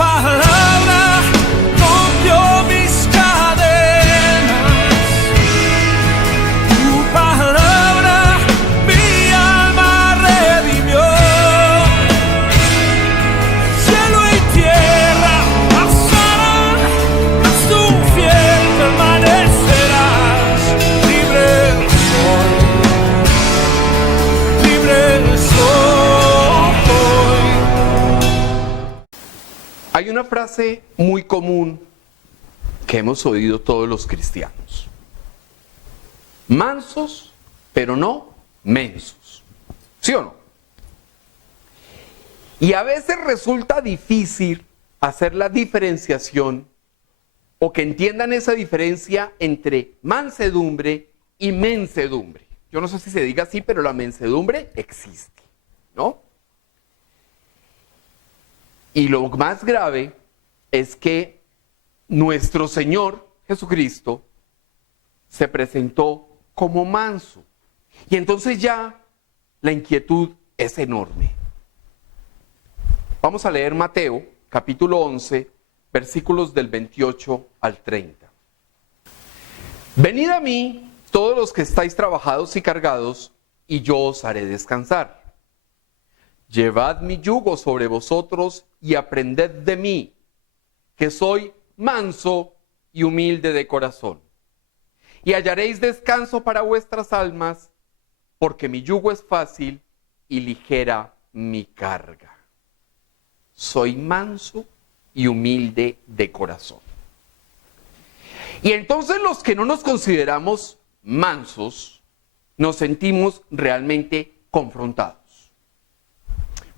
palabra rompió mis cadenas. Tu palabra mi alma redimió. Cielo y tierra pasarán, mas tú fiel permanecerás. Libre soy, libre soy. Hay una frase muy común que hemos oído todos los cristianos. Mansos, pero no mensos. ¿Sí o no? Y a veces resulta difícil hacer la diferenciación o que entiendan esa diferencia entre mansedumbre y mensedumbre. Yo no sé si se diga así, pero la mensedumbre existe, ¿no? Y lo más grave es que nuestro Señor Jesucristo se presentó como manso. Y entonces ya la inquietud es enorme. Vamos a leer Mateo, capítulo 11, versículos del 28 al 30. Venid a mí, todos los que estáis trabajados y cargados, y yo os haré descansar. Llevad mi yugo sobre vosotros y aprended de mí, que soy manso y humilde de corazón. Y hallaréis descanso para vuestras almas, porque mi yugo es fácil y ligera mi carga. Soy manso y humilde de corazón. Y entonces los que no nos consideramos mansos, nos sentimos realmente confrontados.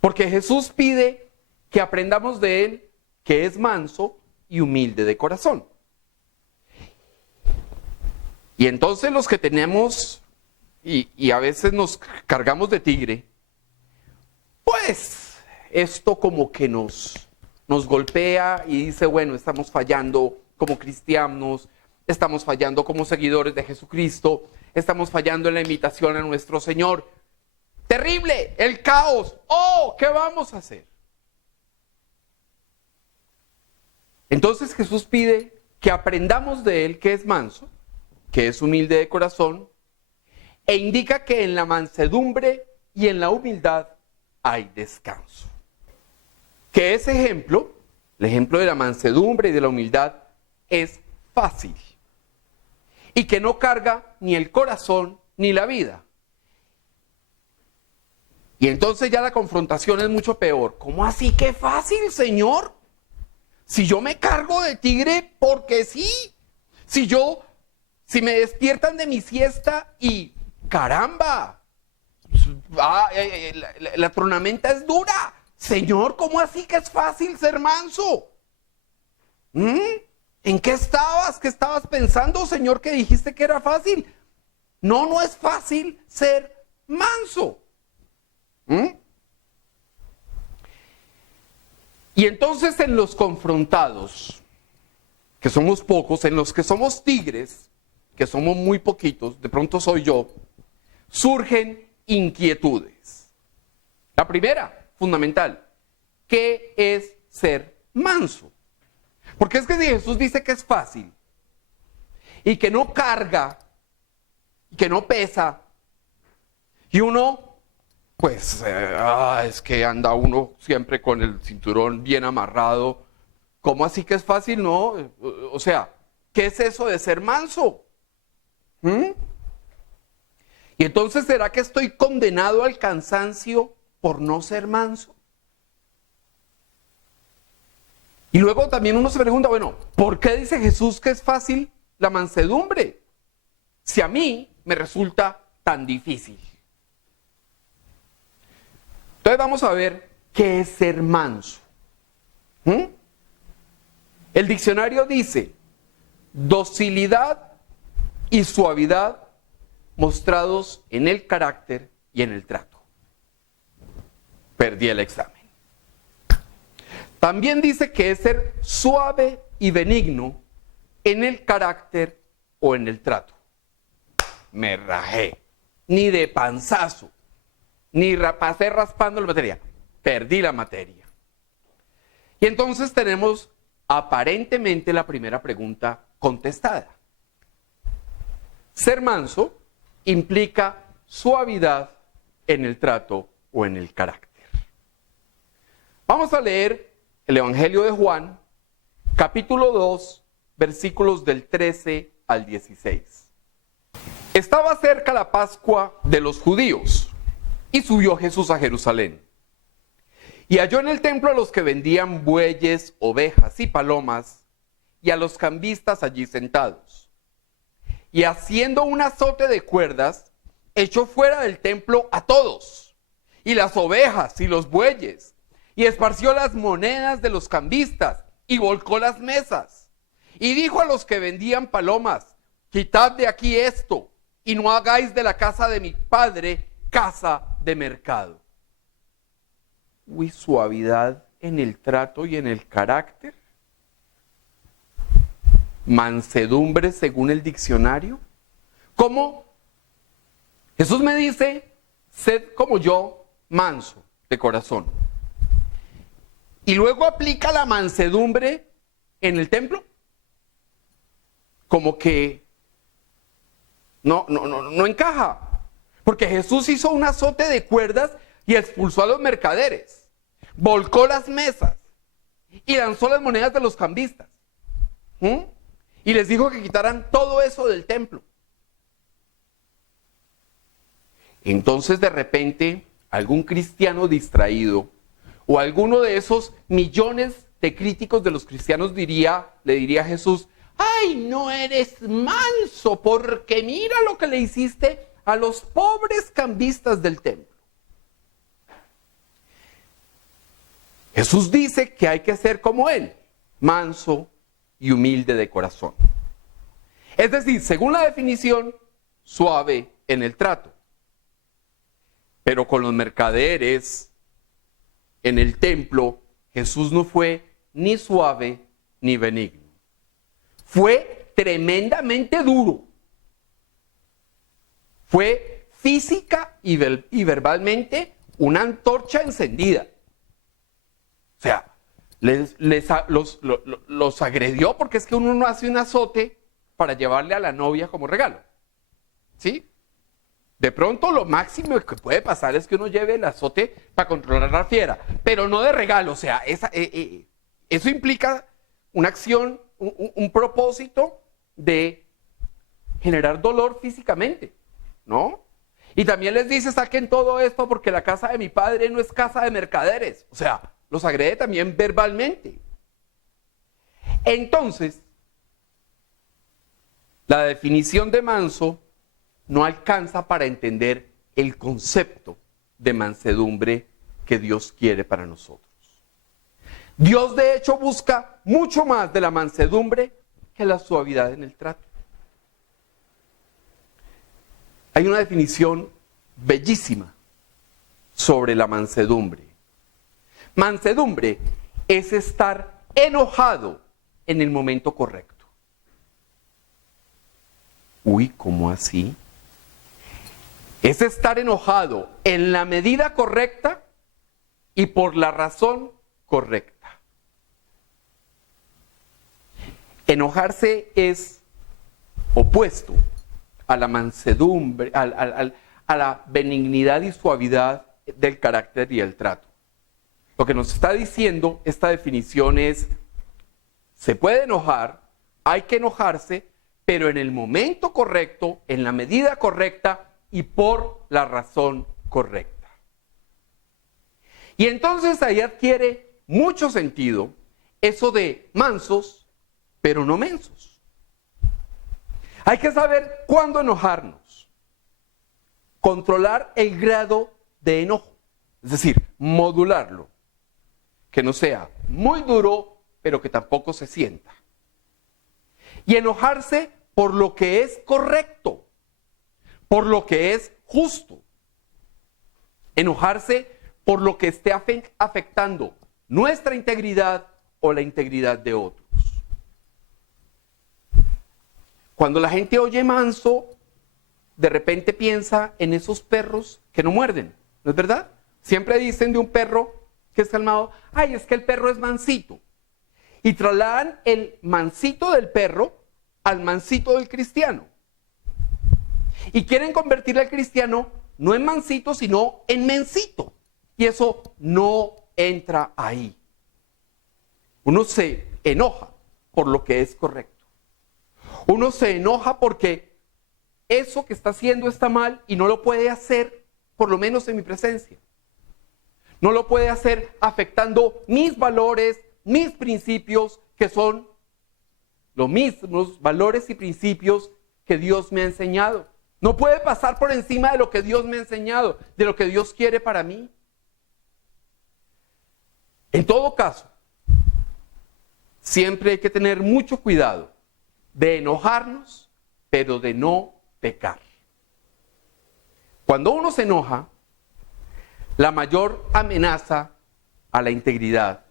Porque Jesús pide que aprendamos de Él que es manso y humilde de corazón. Y entonces los que tenemos y a veces nos cargamos de tigre, pues esto como que nos golpea y dice, bueno, estamos fallando como cristianos, estamos fallando como seguidores de Jesucristo, estamos fallando en la invitación a nuestro Señor. Terrible, el caos. Oh, ¿qué vamos a hacer? Entonces Jesús pide que aprendamos de Él que es manso, que es humilde de corazón, e indica que en la mansedumbre y en la humildad hay descanso. Que ese ejemplo, el ejemplo de la mansedumbre y de la humildad, es fácil. Y que no carga ni el corazón ni la vida. Y entonces ya la confrontación es mucho peor. ¿Cómo así que fácil, Señor? Si yo me cargo de tigre porque sí. Si me despiertan de mi siesta y caramba, la tormenta es dura. Señor, ¿cómo así que es fácil ser manso? ¿En qué estabas? ¿Qué estabas pensando, Señor, que dijiste que era fácil? No, no es fácil ser manso. Y entonces en los confrontados, que somos pocos, en los que somos tigres, que somos muy poquitos, de pronto soy yo, surgen inquietudes. La primera, fundamental, ¿qué es ser manso? Porque es que si Jesús dice que es fácil y que no carga, y que no pesa, y uno pues es que anda uno siempre con el cinturón bien amarrado. ¿Cómo así que es fácil? No, o sea, ¿qué es eso de ser manso? Y entonces, ¿será que estoy condenado al cansancio por no ser manso? Y luego también uno se pregunta, bueno, ¿por qué dice Jesús que es fácil la mansedumbre? Si a mí me resulta tan difícil. Entonces vamos a ver qué es ser manso. El diccionario dice docilidad y suavidad mostrados en el carácter y en el trato. Perdí el examen. También dice que es ser suave y benigno en el carácter o en el trato. Me rajé. Ni de panzazo. Ni pasé raspando la materia. Perdí la materia. Y entonces tenemos aparentemente la primera pregunta contestada. Ser manso implica suavidad en el trato o en el carácter. Vamos a leer el Evangelio de Juan, capítulo 2, versículos del 13 al 16. Estaba cerca la Pascua de los judíos y subió Jesús a Jerusalén. Y halló en el templo a los que vendían bueyes, ovejas y palomas, y a los cambistas allí sentados. Y haciendo un azote de cuerdas, echó fuera del templo a todos, y las ovejas y los bueyes, y esparció las monedas de los cambistas, y volcó las mesas. Y dijo a los que vendían palomas: quitad de aquí esto, y no hagáis de la casa de mi padre casa de mercado. Uy, suavidad en el trato y en el carácter. Mansedumbre según el diccionario. ¿Cómo? Jesús me dice: sed como yo, manso de corazón. Y luego aplica la mansedumbre en el templo. Como que no encaja. Porque Jesús hizo un azote de cuerdas y expulsó a los mercaderes, volcó las mesas y lanzó las monedas de los cambistas. Y les dijo que quitaran todo eso del templo. Entonces de repente algún cristiano distraído o alguno de esos millones de críticos de los cristianos le diría a Jesús: ay, no eres manso, porque mira lo que le hiciste a los pobres cambistas del templo. Jesús dice que hay que ser como Él, manso y humilde de corazón. Es decir, según la definición, suave en el trato. Pero con los mercaderes en el templo, Jesús no fue ni suave ni benigno. Fue tremendamente duro. Fue física y verbalmente una antorcha encendida. O sea, los agredió, porque es que uno no hace un azote para llevarle a la novia como regalo. ¿Sí? De pronto lo máximo que puede pasar es que uno lleve el azote para controlar a la fiera, pero no de regalo. O sea, eso implica una acción, un propósito de generar dolor físicamente, ¿no? Y también les dice: saquen todo esto porque la casa de mi padre no es casa de mercaderes. O sea, los agrede también verbalmente. Entonces, la definición de manso no alcanza para entender el concepto de mansedumbre que Dios quiere para nosotros. Dios, de hecho, busca mucho más de la mansedumbre que la suavidad en el trato. Hay una definición bellísima sobre la mansedumbre. Mansedumbre es estar enojado en el momento correcto. Uy, ¿cómo así? Es estar enojado en la medida correcta y por la razón correcta. Enojarse es opuesto a la mansedumbre, a la benignidad y suavidad del carácter y el trato. Lo que nos está diciendo esta definición es: se puede enojar, hay que enojarse, pero en el momento correcto, en la medida correcta y por la razón correcta. Y entonces ahí adquiere mucho sentido eso de mansos, pero no mensos. Hay que saber cuándo enojarnos, controlar el grado de enojo, es decir, modularlo, que no sea muy duro, pero que tampoco se sienta. Y enojarse por lo que es correcto, por lo que es justo. Enojarse por lo que esté afectando nuestra integridad o la integridad de otros. Cuando la gente oye manso, de repente piensa en esos perros que no muerden, ¿no es verdad? Siempre dicen de un perro ¿Qué es calmado? Ay, es que el perro es mansito. Y trasladan el mansito del perro al mansito del cristiano. Y quieren convertir al cristiano no en mansito, sino en mensito. Y eso no entra ahí. Uno se enoja por lo que es correcto. Uno se enoja porque eso que está haciendo está mal y no lo puede hacer, por lo menos en mi presencia. No lo puede hacer afectando mis valores, mis principios, que son los mismos valores y principios que Dios me ha enseñado. No puede pasar por encima de lo que Dios me ha enseñado, de lo que Dios quiere para mí. En todo caso, siempre hay que tener mucho cuidado de enojarnos, pero de no pecar. Cuando uno se enoja, la mayor amenaza a la integridad,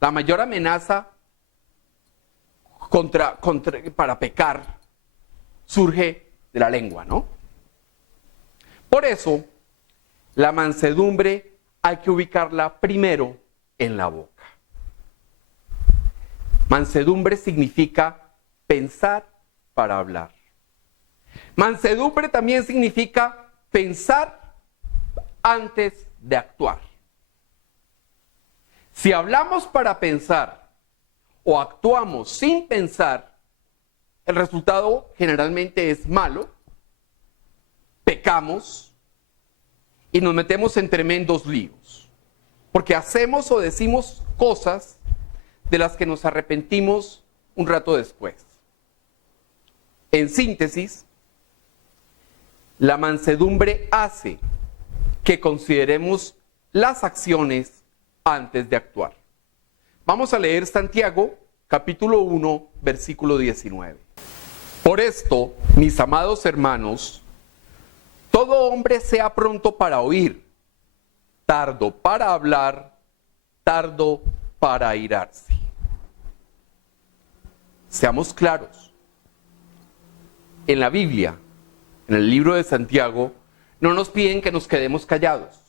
la mayor amenaza para pecar, surge de la lengua, ¿no? Por eso, la mansedumbre hay que ubicarla primero en la boca. Mansedumbre significa pensar para hablar. Mansedumbre también significa pensar antes de actuar. Si hablamos para pensar o actuamos sin pensar, el resultado generalmente es malo, pecamos y nos metemos en tremendos líos, porque hacemos o decimos cosas de las que nos arrepentimos un rato después. En síntesis, la mansedumbre hace que consideremos las acciones antes de actuar. Vamos a leer Santiago, capítulo 1, versículo 19. Por esto, mis amados hermanos, todo hombre sea pronto para oír, tardo para hablar, tardo para airarse. Seamos claros. En la Biblia, en el libro de Santiago, no nos piden que nos quedemos callados.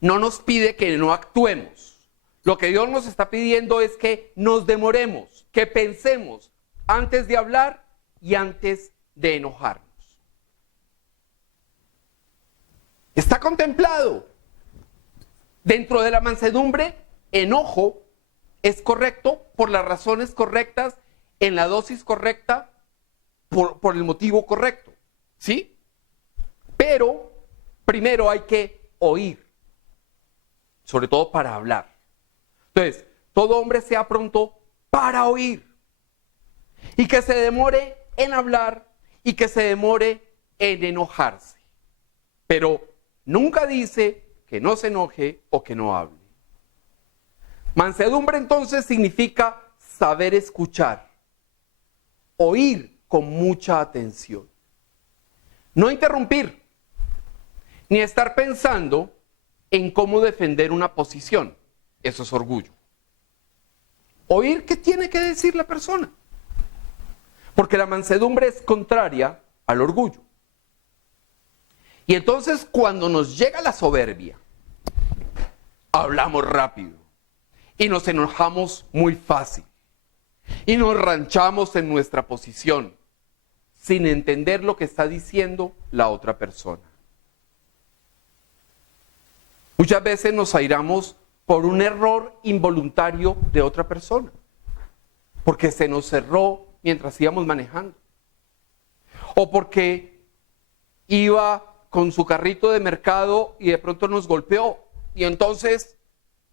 No nos pide que no actuemos. Lo que Dios nos está pidiendo es que nos demoremos, que pensemos antes de hablar y antes de enojarnos. Está contemplado. Dentro de la mansedumbre, enojo es correcto por las razones correctas, en la dosis correcta, por el motivo correcto. ¿Sí? Pero primero hay que oír, sobre todo para hablar. Entonces, todo hombre sea pronto para oír y que se demore en hablar y que se demore en enojarse. Pero nunca dice que no se enoje o que no hable. Mansedumbre entonces significa saber escuchar, oír con mucha atención. No interrumpir, ni estar pensando en cómo defender una posición. Eso es orgullo. Oír qué tiene que decir la persona. Porque la mansedumbre es contraria al orgullo. Y entonces cuando nos llega la soberbia, hablamos rápido y nos enojamos muy fácil y nos ranchamos en nuestra posición sin entender lo que está diciendo la otra persona. Muchas veces nos airamos por un error involuntario de otra persona, porque se nos cerró mientras íbamos manejando, o porque iba con su carrito de mercado y de pronto nos golpeó, y entonces,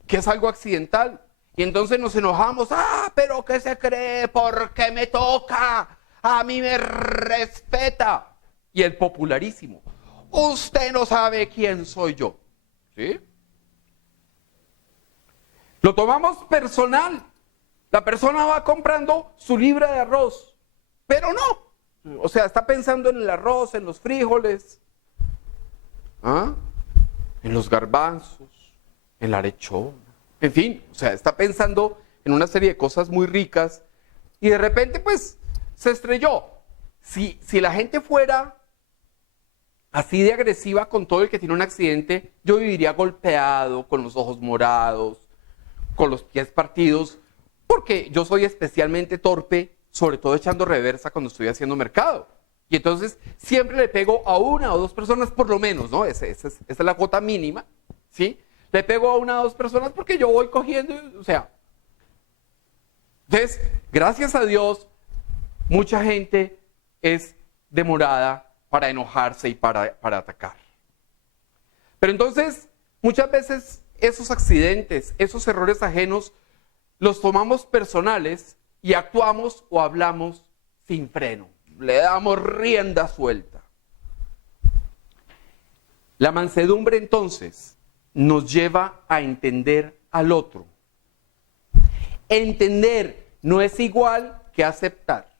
que es algo accidental, y entonces nos enojamos, pero ¿qué se cree? ¿Por qué me toca? A mí me respeta. Y el popularísimo, usted no sabe quién soy yo. ¿Sí? Lo tomamos personal. La persona va comprando su libra de arroz, pero no. O sea, está pensando en el arroz, en los frijoles, en los garbanzos, en la lechona, en fin, o sea, está pensando en una serie de cosas muy ricas y de repente pues se estrelló. Si la gente fuera así de agresiva con todo el que tiene un accidente, yo viviría golpeado, con los ojos morados, con los pies partidos, porque yo soy especialmente torpe, sobre todo echando reversa cuando estoy haciendo mercado. Y entonces siempre le pego a una o dos personas por lo menos, ¿no? Esa es la cuota mínima, ¿sí? Le pego a una o dos personas porque yo voy cogiendo, o sea. Entonces, gracias a Dios, mucha gente es demorada para enojarse y para atacar. Pero entonces, muchas veces esos accidentes, esos errores ajenos, los tomamos personales y actuamos o hablamos sin freno. Le damos rienda suelta. La mansedumbre entonces nos lleva a entender al otro. Entender no es igual que aceptar.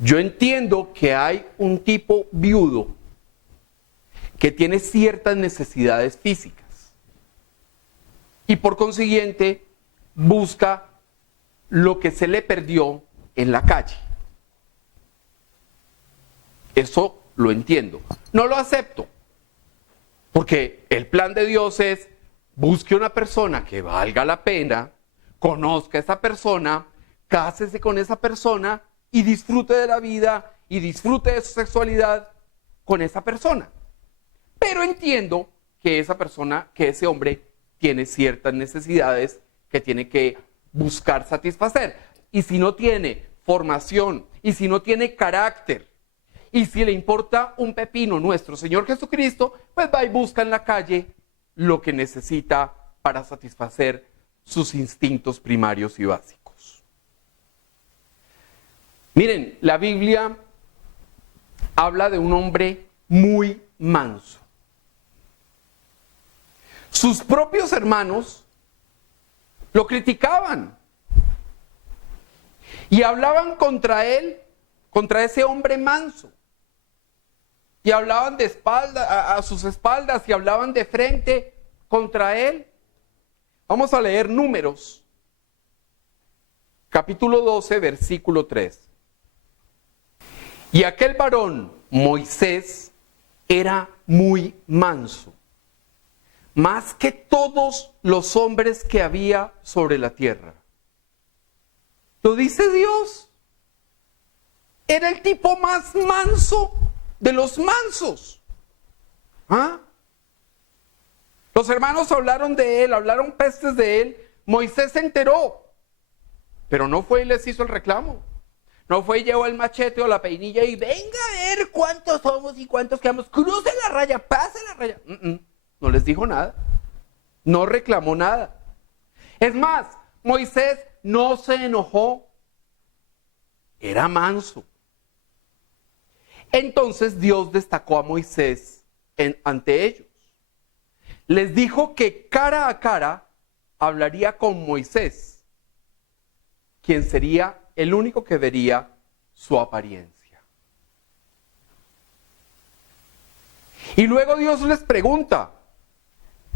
Yo entiendo que hay un tipo viudo que tiene ciertas necesidades físicas y por consiguiente busca lo que se le perdió en la calle. Eso lo entiendo. No lo acepto, porque el plan de Dios es: busque una persona que valga la pena, conozca a esa persona, cásese con esa persona y disfrute de la vida y disfrute de su sexualidad con esa persona. Pero entiendo que esa persona, que ese hombre tiene ciertas necesidades que tiene que buscar satisfacer. Y si no tiene formación, y si no tiene carácter, y si le importa un pepino nuestro Señor Jesucristo, pues va y busca en la calle lo que necesita para satisfacer sus instintos primarios y básicos. Miren, la Biblia habla de un hombre muy manso. Sus propios hermanos lo criticaban y hablaban contra él, contra ese hombre manso. Y hablaban de espalda, a sus espaldas, y hablaban de frente contra él. Vamos a leer Números, capítulo 12, versículo 3. Y aquel varón, Moisés, era muy manso, más que todos los hombres que había sobre la tierra. Lo dice Dios. Era el tipo más manso de los mansos. ¿Ah? Los hermanos hablaron de él, hablaron pestes de él. Moisés se enteró, pero no fue y les hizo el reclamo. No fue y llevó el machete o la peinilla y venga a ver cuántos somos y cuántos quedamos. Cruce la raya, pase la raya. No les dijo nada. No reclamó nada. Es más, Moisés no se enojó. Era manso. Entonces Dios destacó a Moisés ante ellos. Les dijo que cara a cara hablaría con Moisés, quien sería el único que vería su apariencia. Y luego Dios les pregunta,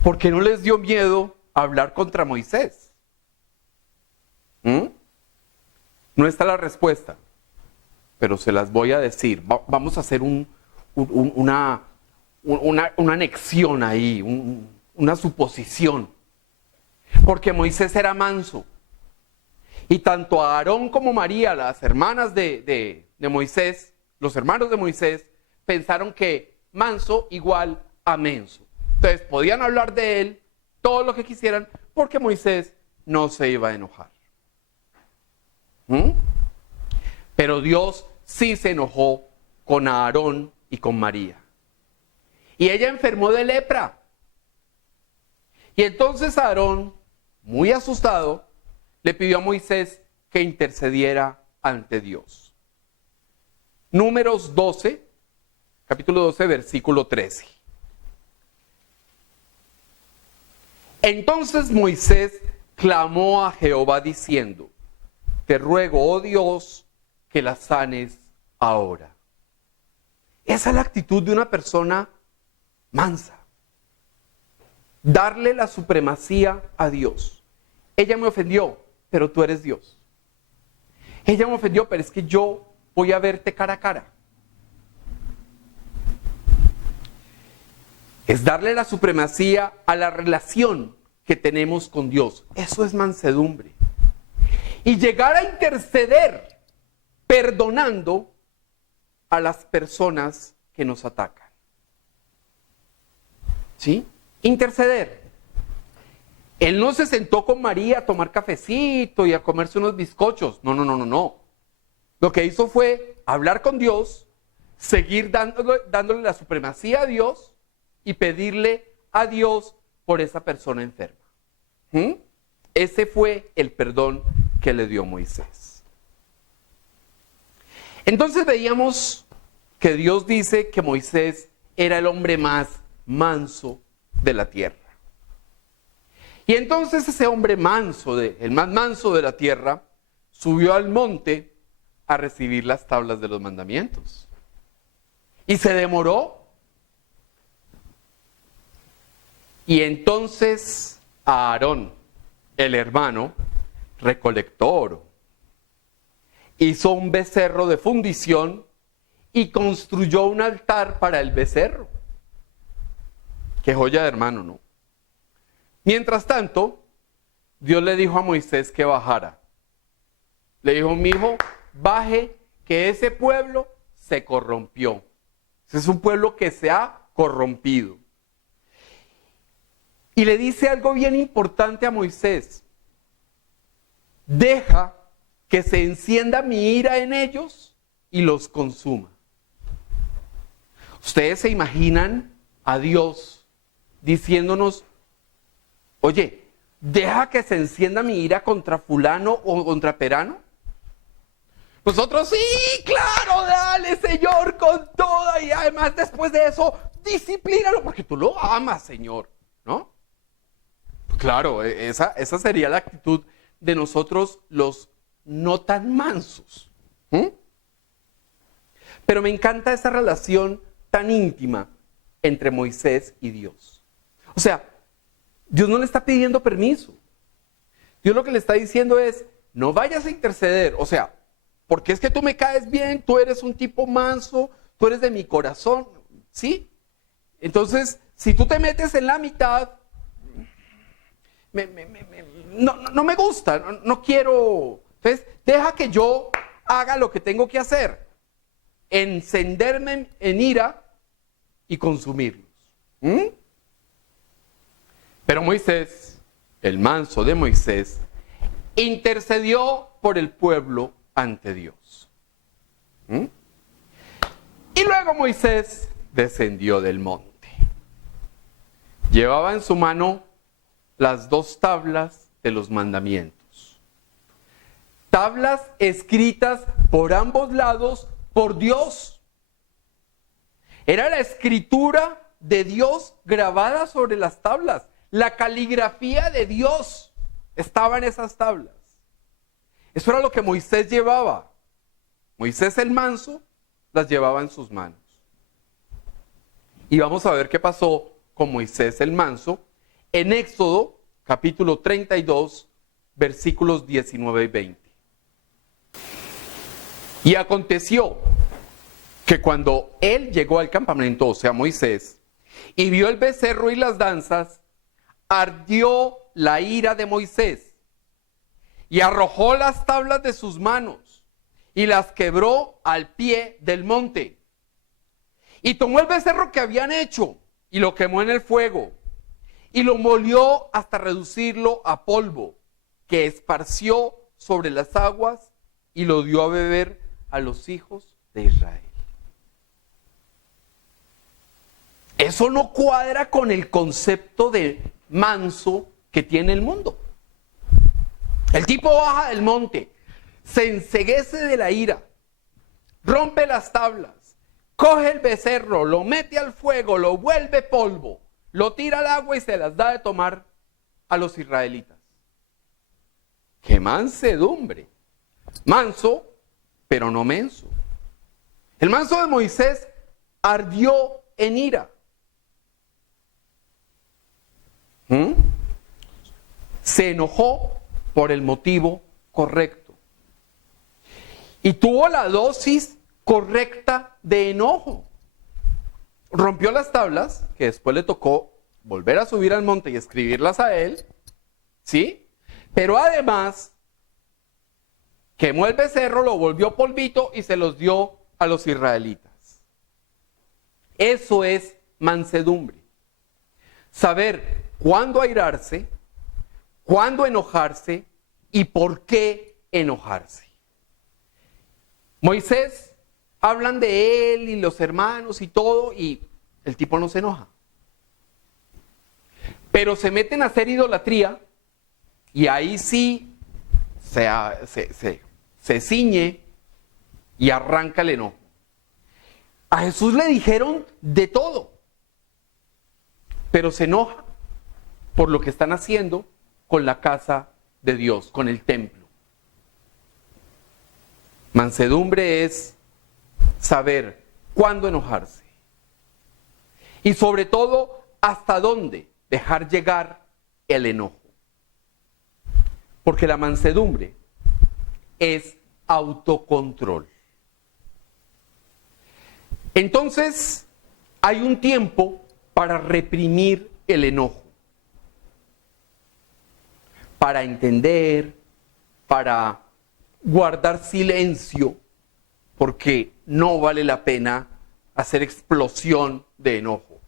¿por qué no les dio miedo hablar contra Moisés? No está la respuesta, pero se las voy a decir. Vamos a hacer una anexión ahí, una suposición. Porque Moisés era manso. Y tanto Aarón como María, las hermanas de Moisés, los hermanos de Moisés, pensaron que manso igual a menso. Entonces podían hablar de él todo lo que quisieran porque Moisés no se iba a enojar. Pero Dios sí se enojó con Aarón y con María. Y ella enfermó de lepra. Y entonces Aarón, muy asustado, le pidió a Moisés que intercediera ante Dios. Números 12, capítulo 12, versículo 13. Entonces Moisés clamó a Jehová diciendo: te ruego, oh Dios, que la sanes ahora. Esa es la actitud de una persona mansa. Darle la supremacía a Dios. Ella me ofendió, pero tú eres Dios. Ella me ofendió, pero es que yo voy a verte cara a cara. Es darle la supremacía a la relación que tenemos con Dios. Eso es mansedumbre. Y llegar a interceder perdonando a las personas que nos atacan. ¿Sí? Interceder. Él no se sentó con María a tomar cafecito y a comerse unos bizcochos. No. Lo que hizo fue hablar con Dios, seguir dándole la supremacía a Dios y pedirle a Dios por esa persona enferma. Ese fue el perdón que le dio Moisés. Entonces veíamos que Dios dice que Moisés era el hombre más manso de la tierra. Y entonces ese hombre manso, el más manso de la tierra, subió al monte a recibir las tablas de los mandamientos. Y se demoró. Y entonces Aarón, el hermano, recolectó oro. Hizo un becerro de fundición y construyó un altar para el becerro. Qué joya de hermano, ¿no? Mientras tanto, Dios le dijo a Moisés que bajara. Le dijo, mi hijo, baje, que ese pueblo se corrompió. Ese es un pueblo que se ha corrompido. Y le dice algo bien importante a Moisés. Deja que se encienda mi ira en ellos y los consuma. ¿Ustedes se imaginan a Dios diciéndonos, oye, deja que se encienda mi ira contra fulano o contra perano? Nosotros, sí, claro, dale, Señor, con toda, y además después de eso, disciplínalo, porque tú lo amas, Señor, ¿no? Claro, esa sería la actitud de nosotros los no tan mansos. Pero me encanta esa relación tan íntima entre Moisés y Dios. O sea, Dios no le está pidiendo permiso. Dios lo que le está diciendo es, no vayas a interceder. O sea, porque es que tú me caes bien, tú eres un tipo manso, tú eres de mi corazón, ¿sí? Entonces, si tú te metes en la mitad, no me gusta, no quiero. Entonces, deja que yo haga lo que tengo que hacer. Encenderme en ira y consumirlos. Pero Moisés, el manso de Moisés, intercedió por el pueblo ante Dios. Y luego Moisés descendió del monte. Llevaba en su mano las 2 tablas de los mandamientos. Tablas escritas por ambos lados por Dios. Era la escritura de Dios grabada sobre las tablas. La caligrafía de Dios estaba en esas tablas. Eso era lo que Moisés llevaba. Moisés el manso las llevaba en sus manos. Y vamos a ver qué pasó con Moisés el manso en Éxodo capítulo 32, versículos 19 y 20. Y aconteció que cuando él llegó al campamento, o sea Moisés, y vio el becerro y las danzas, ardió la ira de Moisés y arrojó las tablas de sus manos y las quebró al pie del monte. Y tomó el becerro que habían hecho y lo quemó en el fuego y lo molió hasta reducirlo a polvo, que esparció sobre las aguas y lo dio a beber a los hijos de Israel. Eso no cuadra con el concepto de manso que tiene el mundo. El tipo baja del monte, se enceguece de la ira, rompe las tablas, coge el becerro, lo mete al fuego, lo vuelve polvo, lo tira al agua y se las da de tomar a los israelitas. ¡Qué mansedumbre! Manso, pero no menso. El manso de Moisés ardió en ira. Se enojó por el motivo correcto. y tuvo la dosis correcta de enojo. Rompió las tablas, que después le tocó volver a subir al monte y escribirlas a él, ¿sí? Pero además, quemó el becerro, lo volvió polvito y se los dio a los israelitas. Eso es mansedumbre. Saber cuándo airarse, cuándo enojarse y por qué enojarse. Moisés, hablan de él y los hermanos y todo, y el tipo no se enoja. Pero se meten a hacer idolatría, y ahí sí se ciñe y arranca el enojo. A Jesús le dijeron de todo, pero se enoja por lo que están haciendo con la casa de Dios, con el templo. Mansedumbre es saber cuándo enojarse y sobre todo hasta dónde dejar llegar el enojo. Porque la mansedumbre es autocontrol. Entonces, hay un tiempo para reprimir el enojo, para entender, para guardar silencio, porque no vale la pena hacer explosión de enojo.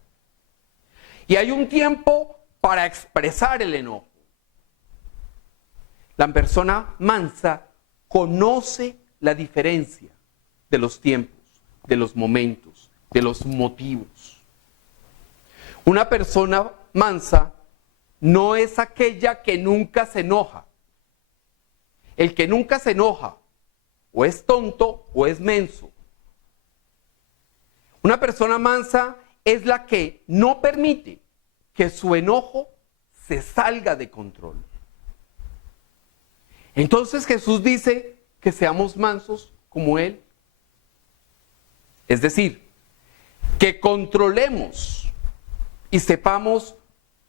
Y hay un tiempo para expresar el enojo. La persona mansa conoce la diferencia de los tiempos, de los momentos, de los motivos. Una persona mansa no es aquella que nunca se enoja. El que nunca se enoja o es tonto o es menso. Una persona mansa es la que no permite que su enojo se salga de control. Entonces Jesús dice que seamos mansos como Él. Es decir, que controlemos y sepamos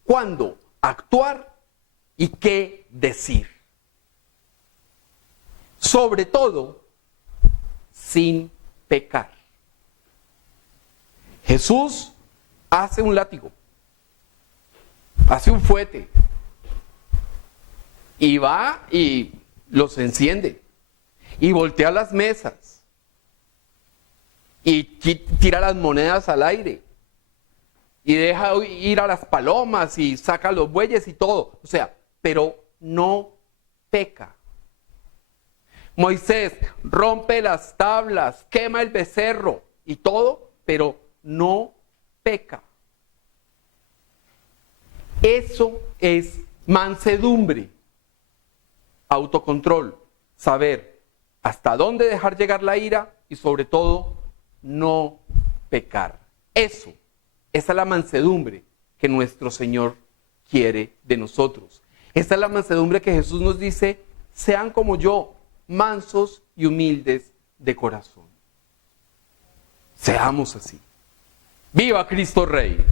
cuándo actuar y qué decir. Sobre todo, sin pecar. Jesús hace un látigo, hace un fuete, y va y los enciende, y voltea las mesas, y tira las monedas al aire, y deja ir a las palomas, y saca los bueyes y todo. O sea, pero no peca. Moisés rompe las tablas, quema el becerro y todo, pero no peca. Eso es mansedumbre, autocontrol, saber hasta dónde dejar llegar la ira y sobre todo no pecar. Esa es la mansedumbre que nuestro Señor quiere de nosotros. Esa es la mansedumbre que Jesús nos dice, sean como yo, mansos y humildes de corazón. Seamos así. ¡Viva Cristo Rey!